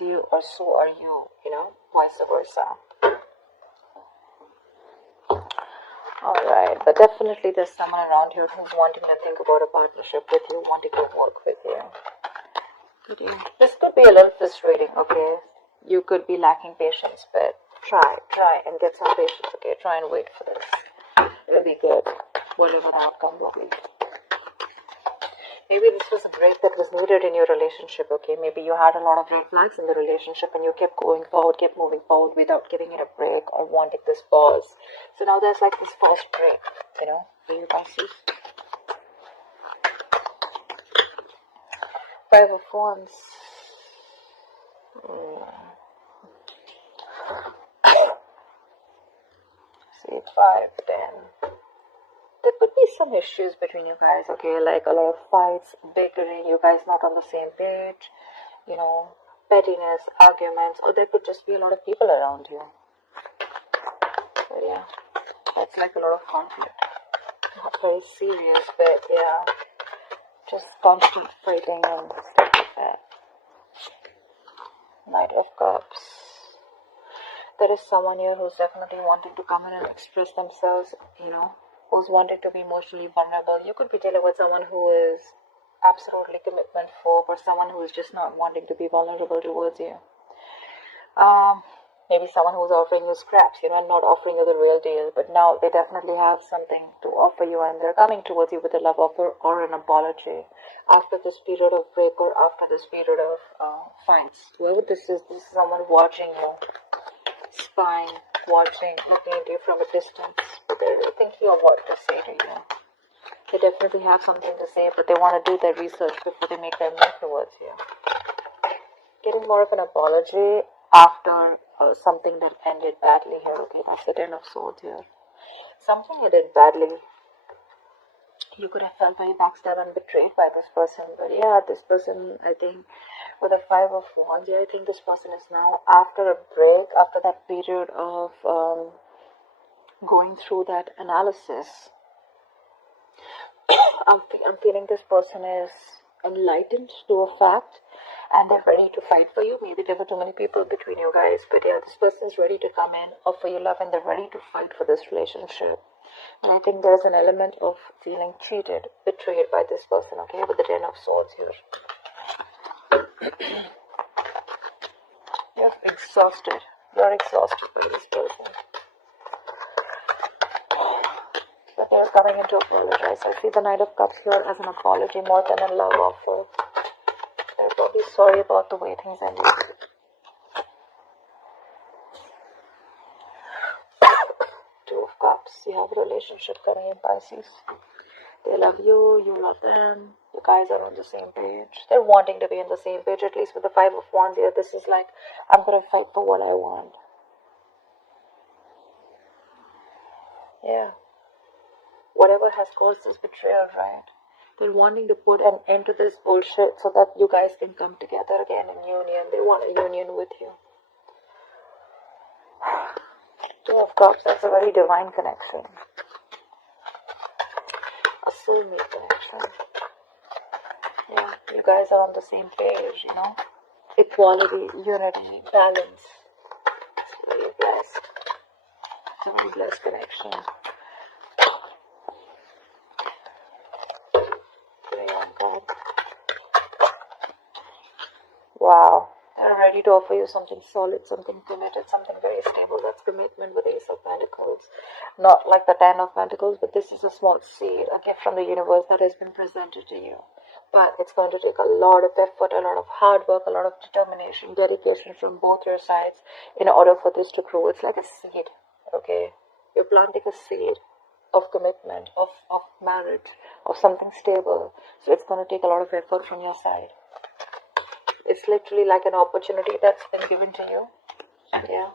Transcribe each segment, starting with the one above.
you, or so are you, vice versa. Alright, but definitely there's someone around here who's wanting to think about a partnership with you, wanting to work with you. This could be a little frustrating, okay? You could be lacking patience, but try and get some patience, okay? Try and wait for this. It'll be good, whatever the outcome will be. Maybe this was a break that was needed in your relationship, okay? Maybe you had a lot of red flags in the relationship and you kept going forward, kept moving forward without giving it a break or wanting this pause. So now there's like this forced break, for you Pisces. 5 of Wands. See, 5, 10. There could be some issues between you guys, okay? Like a lot of fights, bickering, you guys not on the same page, pettiness, arguments, or there could just be a lot of people around you. So yeah, that's like a lot of conflict. Not very serious, but yeah, just constant fighting and stuff like that. Knight of Cups. There is someone here who's definitely wanting to come in and express themselves, who's wanting to be emotionally vulnerable. You could be dealing with someone who is absolutely commitment phobe, or someone who is just not wanting to be vulnerable towards you. Maybe someone who's offering you scraps, and not offering you the real deal, but now they definitely have something to offer you and they're coming towards you with a love offer or an apology after this period of break or after this period of fights. Whoever this is someone watching you, spying, watching, looking at you from a distance, but they're thinking of what to say to you. They definitely have something to say, but they want to do their research before they make their move towards you. Getting more of an apology after something that ended badly here, okay? That's the 10 of Swords here. Something ended badly. You could have felt very backstabbed and betrayed by this person, but yeah, this person, I think, with the 5 of Wands, I think this person is now after a break, after that period of going through that analysis. I'm feeling this person is enlightened to a fact and they're ready to fight for you. Maybe there were too many people between you guys, but yeah, this person is ready to come in, offer you love, and they're ready to fight for this relationship. And I think there's an element of feeling cheated, betrayed by this person, okay, with the 10 of Swords here. You're exhausted. You're exhausted by this person. But they're coming in to apologize. I see the Knight of Cups here as an apology more than a love offer. They're probably sorry about the way things ended. 2 of Cups. You have a relationship coming in, Pisces. They love you, you love them. You guys are on the same page. They're wanting to be on the same page, at least with the 5 of Wands here. This is like, I'm going to fight for what I want. Yeah. Whatever has caused this betrayal, right? They're wanting to put an end to this bullshit so that you guys can come together again in union. They want a union with you. 2 of Cups, that's a very divine connection. A soulmate connection. Yeah, you guys are on the same page, Equality, unity, balance. It's very blessed. It's a very blessed connection. Wow, they're ready to offer you something solid, something committed, something very stable. That's commitment with Ace of Pentacles. Not like the 10 of Pentacles, but this is a small seed, a gift from the universe that has been presented to you. But it's going to take a lot of effort, a lot of hard work, a lot of determination, dedication from both your sides in order for this to grow. It's like a seed, okay? You're planting a seed of commitment, of marriage, of something stable. So it's going to take a lot of effort from your side. It's literally like an opportunity that's been given to you. Yeah.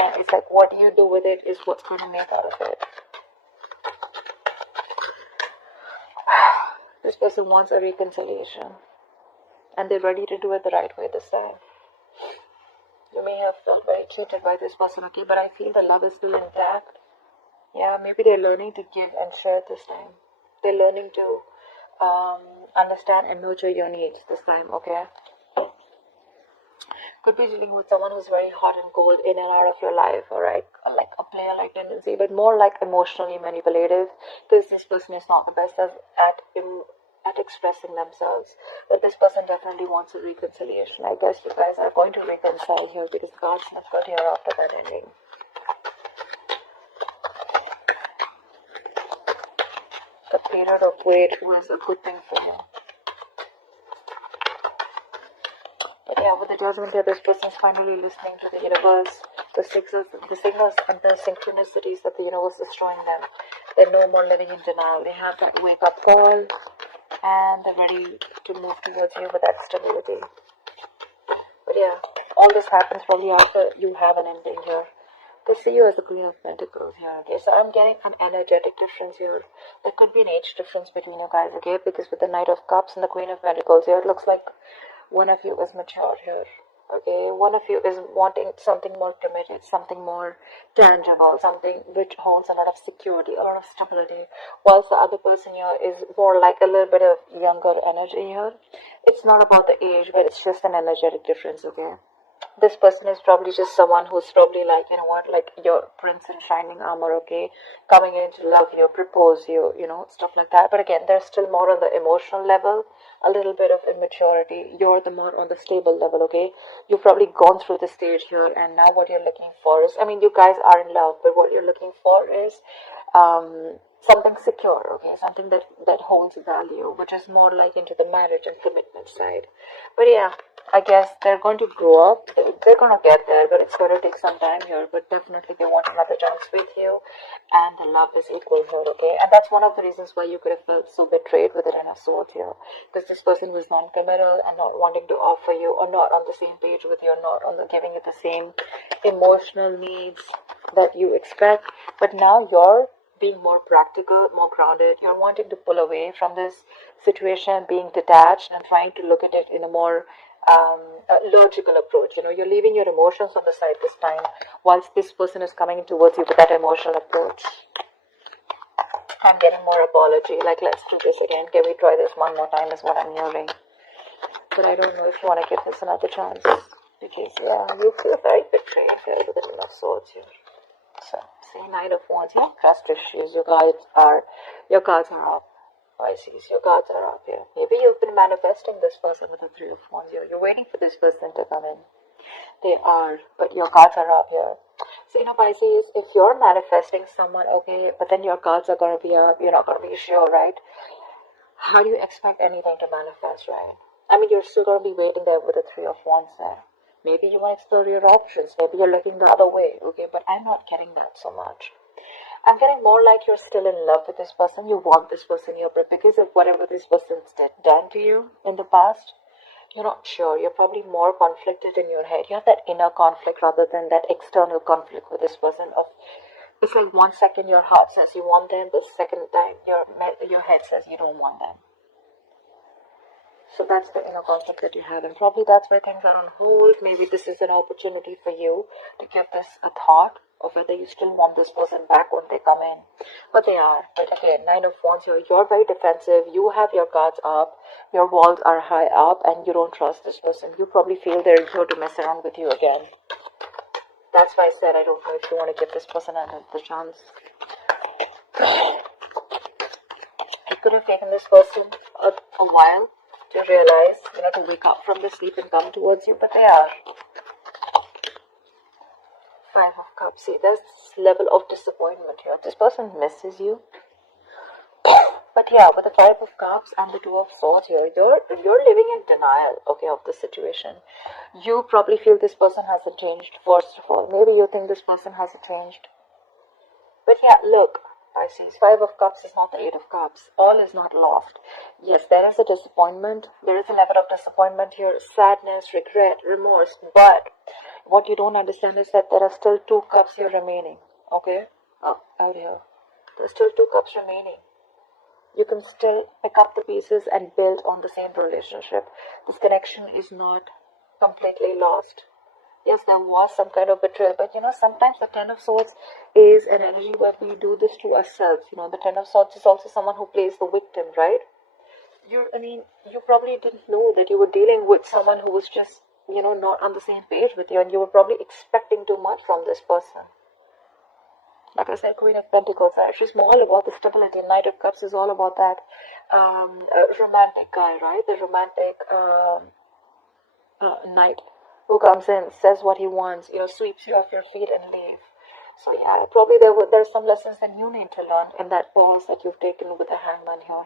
And it's like what you do with it is what's going to make out of it. This person wants a reconciliation. And they're ready to do it the right way this time. You may have felt very cheated by this person, okay? But I feel the love is still intact. Yeah, maybe they're learning to give and share this time. They're learning to understand and nurture your needs this time, okay? Could be dealing with someone who's very hot and cold in and out of your life, alright? Like a player-like tendency, but more like emotionally manipulative, because this person is not the best at expressing themselves. But this person definitely wants a reconciliation. I guess you guys are going to reconcile here, because God's not good here after that ending. The period of wait was a good thing for you. But yeah, with the judgment here, this person is finally listening to the universe, the signals and the synchronicities that the universe is showing them. They're no more living in denial. They have that wake-up call, and they're ready to move towards you with that stability. But yeah, all this happens probably after you have an ending here. They see you as the Queen of Pentacles here, okay? So I'm getting an energetic difference here. There could be an age difference between you guys, okay? Because with the Knight of Cups and the Queen of Pentacles here, it looks like one of you is mature here, okay? One of you is wanting something more committed, something more tangible, something which holds a lot of security, a lot of stability, whilst the other person here is more like a little bit of younger energy here. It's not about the age, but it's just an energetic difference, okay? This person is probably just someone who's probably like, you know what, like your prince in shining armor, okay, coming in to love you, propose you, you know, stuff like that. But again, they're still more on the emotional level, a little bit of immaturity. You're the more on the stable level, okay? You've probably gone through the stage here, and now what you're looking for is, I mean, you guys are in love, but what you're looking for is something secure, okay, something that holds value, which is more like into the marriage and commitment side. But yeah, I guess they're going to grow up. They're going to get there, but it's going to take some time here. But definitely they want another chance with you, and the love is equal here, okay? And that's one of the reasons why you could have felt so betrayed with the Ten of Swords here, because this person was non-committal and not wanting to offer you, or not on the same page with you, or not on the giving you the same emotional needs that you expect. But now you're being more practical, more grounded. You're wanting to pull away from this situation, being detached, and trying to look at it in a more logical approach. You know, you're leaving your emotions on the side this time, whilst this person is coming towards you with that emotional approach. I'm getting more apology, like, let's do this again. Can we try this one more time, is what I'm hearing. But I don't know if you want to give this another chance, because yeah, you feel very betrayed here with the Ten of Swords here. So, say Knight of Wands, you have trust issues. Your cards are up. Pisces, your cards are up here. Maybe you've been manifesting this person with the Three of Wands here. You're waiting for this person to come in. They are, but your cards are up here. So, you know, Pisces, if you're manifesting someone, okay, but then your cards are going to be up, you're not going to be sure, right? How do you expect anything to manifest, right? I mean, you're still going to be waiting there with the Three of Wands there. Maybe you want to explore your options. Maybe you're looking the other way, okay? But I'm not getting that so much. I'm getting more like you're still in love with this person. You want this person here, but because of whatever this person's done to you in the past, you're not sure. You're probably more conflicted in your head. You have that inner conflict rather than that external conflict with this person. It's like 1 second your heart says you want them, the second time your head says you don't want them. So that's the inner conflict that you have, and probably that's why things are on hold. Maybe this is an opportunity for you to give this a thought of whether you still want this person back when they come in. But they are. But again, Nine of Wands here, you're very defensive. You have your guards up, your walls are high up, and you don't trust this person. You probably feel they're here to mess around with you again. That's why I said I don't know if you want to give this person another chance. It could have taken this person a while to realize, to wake up from the sleep and come towards you, but they are. Five of Cups. See, there's this level of disappointment here. This person misses you. But yeah, with the Five of Cups and the Two of Swords here, you're living in denial, okay, of the situation. You probably feel this person hasn't changed, first of all. Maybe you think this person hasn't changed. But yeah, look, Pisces, Five of Cups is not the Eight of Cups. All is not lost. Yes, there is a disappointment. There is a level of disappointment here. Sadness, regret, remorse. But what you don't understand is that there are still 2 cups here remaining. Okay? Out here. There's still 2 cups remaining. You can still pick up the pieces and build on the same relationship. This connection is not completely lost. Yes, there was some kind of betrayal, but sometimes the Ten of Swords is an energy where we do this to ourselves. The Ten of Swords is also someone who plays the victim, right? You probably didn't know that you were dealing with someone who was just not on the same page with you, and you were probably expecting too much from this person. Like I said, Queen of Pentacles, she's more all about the stability. Knight of Cups is all about that romantic guy, right? The romantic knight who comes in, says what he wants, sweeps you off your feet and leave. So yeah, probably there's some lessons that you need to learn in that pause that you've taken with the Hangman here.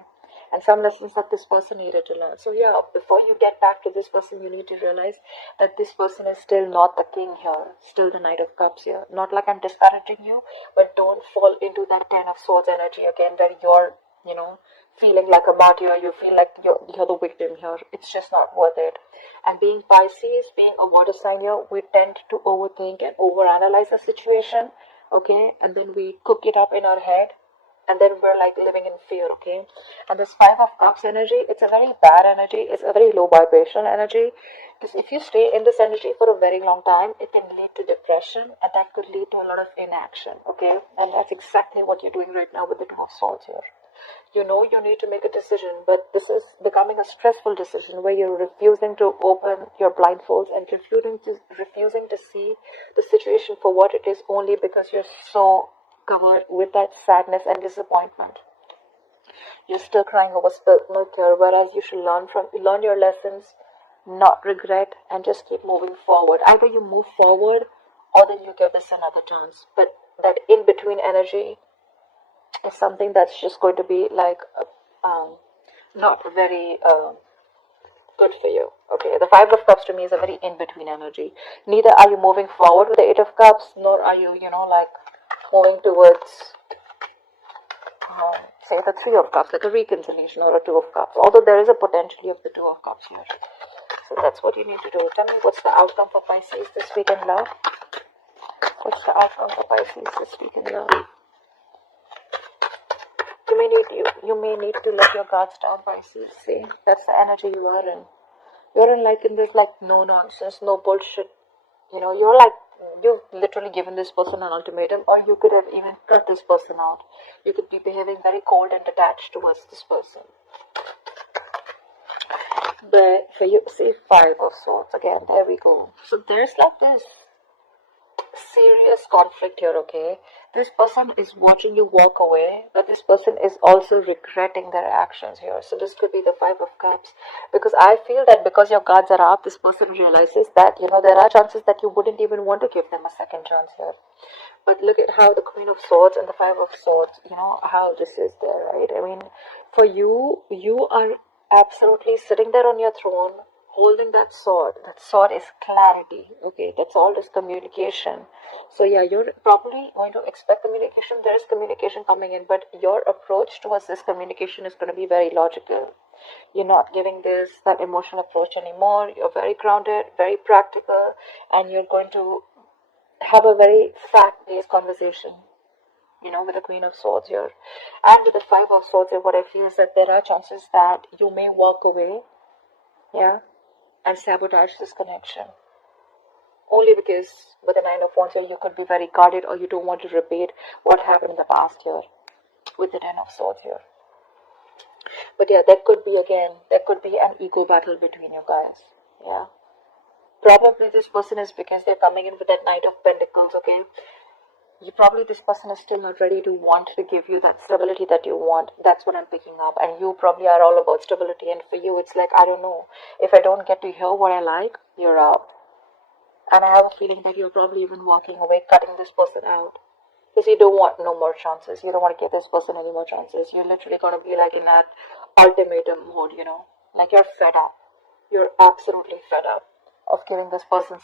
And some lessons that this person needed to learn. So yeah, before you get back to this person, you need to realize that this person is still not the king here, still the Knight of Cups here. Not like I'm discouraging you, but don't fall into that Ten of Swords energy again, where you're, feeling like a martyr, you feel like you're the victim here. It's just not worth it. And being Pisces, being a water sign here, we tend to overthink and overanalyze the situation, okay? And then we cook it up in our head, and then we're like living in fear, okay? And this Five of Cups energy, it's a very bad energy. It's a very low vibrational energy. Because if you stay in this energy for a very long time, it can lead to depression, and that could lead to a lot of inaction, okay? And that's exactly what you're doing right now with the Two of Swords here. You need to make a decision, but this is becoming a stressful decision where you're refusing to open your blindfolds and refusing to see the situation for what it is, only because you're so covered with that sadness and disappointment. You're still crying over spilt milk here, whereas you should learn your lessons, not regret, and just keep moving forward. Either you move forward or then you give this another chance. But that in-between energy is something that's just going to be like not very good for you. Okay, the Five of Cups to me is a very in-between energy. Neither are you moving forward with the Eight of Cups, nor are you, like moving towards, say, the Three of Cups, like a reconciliation, or a Two of Cups. Although there is a potential of the Two of Cups here. So that's what you need to do. Tell me, what's the outcome for Pisces this week in love? What's the outcome for Pisces this week in love? You may need to let your guards down, Pisces. See, that's the energy you are in. You're in this no nonsense, no bullshit. You've literally given this person an ultimatum, or you could have even cut this person out. You could be behaving very cold and detached towards this person. But for you, see, Five of Swords again. There we go. So there's this serious conflict here, okay? This person is watching you walk away, but this person is also regretting their actions here. So this could be the Five of Cups, because I feel that because your guards are up, this person realizes that, there are chances that you wouldn't even want to give them a second chance here. But look at how the Queen of Swords and the Five of Swords, how this is there, right? I mean, for you, you are absolutely sitting there on your throne, holding that sword. That sword is clarity, okay? That's all this communication. So yeah, you're probably going to expect communication. There is communication coming in, but your approach towards this communication is going to be very logical. You're not giving that emotional approach anymore. You're very grounded, very practical, and you're going to have a very fact-based conversation, with the Queen of Swords here. And with the Five of Swords here, what I feel is that there are chances that you may walk away, yeah, and sabotage this connection. Only because with the Nine of Wands here, you could be very guarded, or you don't want to repeat what happened in the past here with the Ten of Swords here. But yeah, there could be an ego battle between you guys. Yeah. Probably this person is, because they're coming in with that Knight of Pentacles, okay? This person is still not ready to want to give you that stability that you want. That's what I'm picking up. And you probably are all about stability. And for you, it's like, I don't know. If I don't get to hear what I like, you're out. And I have a feeling that you're probably even walking away, cutting this person out. Because you don't want no more chances. You don't want to give this person any more chances. You're literally going to be like in that ultimatum mode, Like you're fed up. You're absolutely fed up of giving this person